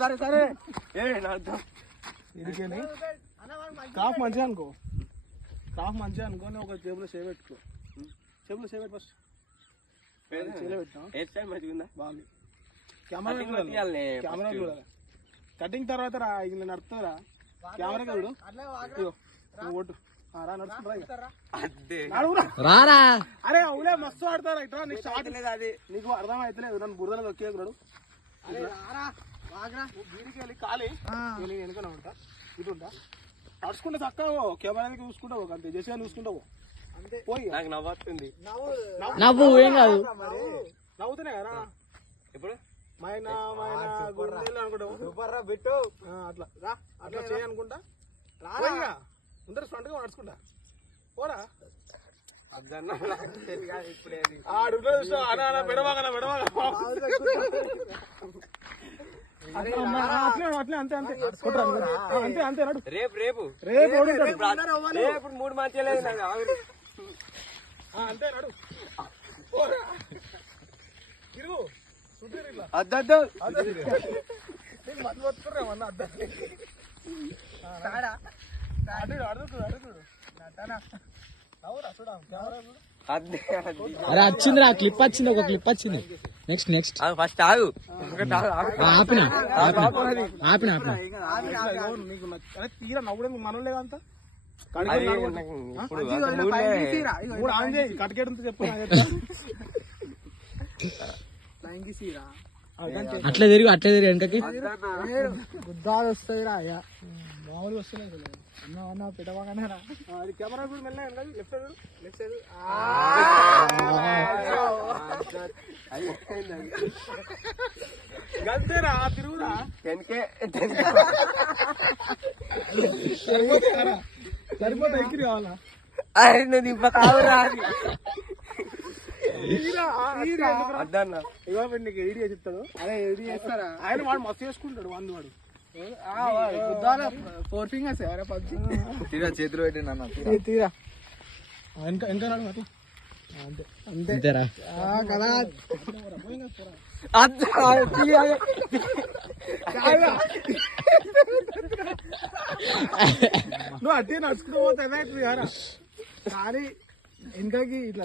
సరే సరే ఇదికేని కాఫ్ మంచిగా అనుకో ఒక జేబులో సేవ్ పెట్టుకో జేబులో సేవ్ పెట్టు ఫస్ట్ బాగుంది కెమెరా చూడాలి కటింగ్ తర్వాత రా ఇది నడుతుందిరా కెమెరా చూడు ఓటు అరే అవులే మస్తు ఆడతారా ఇట్లా నీకు స్టార్ట్ లేదు అది నీకు అర్థం అవుతలేదు నన్ను బురదలో దొక్కేకున్నాడు వీడికి వెళ్ళి ఖాళీ నేను వెనుకనే ఉంటా ఇటు ఉంటా నడుచుకుంటే చక్కగా కెమెరా చూసుకుంటావు అంతే చేసే చూసుకుంటావు అంతే పోయి నాకు నవ్వుతుంది నవ్వు ఏం కాదు నవ్వుతున్నాయి కదా ఇప్పుడు మైనా అనుకుంటావు బిట్టు అట్లా రా అట్లా చేయనుకుంటా ముందర ఫ్రంట్ గా నడుచుకుంటా పోరా అంతే అంతే అంతే రేపు రేపు రేపు 3 మంచి అంతే నడు తిరుగు అద్దద్దు అరే వచ్చింది రా క్లిప్ వచ్చింది ఒక క్లిప్ వచ్చింది నెక్స్ట్ ఫస్ట్ ఆగు ఆపిన ఆపిన తీరా నవ్వుడే మనలే అంతా కటకేడు చెప్పు అట్లే తిరిగి వెనకకి గుద్దాలు వస్తాయి రా మామూలుగా వస్తున్నాయి అన్న పెట్టవాగానే రా అది కెమెరా కూడా మెల్ల లెఫ్ట్ సైడ్ లెఫ్ట్ సైడ్ గంతేరా తిరుగురా సరిపోతా ఎక్కిరి కావాలా అరే నువ్వు ఇవ్వ కావురా ఇగో నీకు ఐడియా చెప్తాడు అదే ఐడియా చేస్తారా ఆయన వాడు మస్తు చేసుకుంటాడు వాడు 4 ఫింగర్స్ తీరా చేతులు పెట్టిన తీరా ఇంకా రాడు అట్లా అంతే అంతేరా కదా నువ్వు అట్టే నడుచుకుంటూ పోతే కానీ వెనకకి ఇట్లా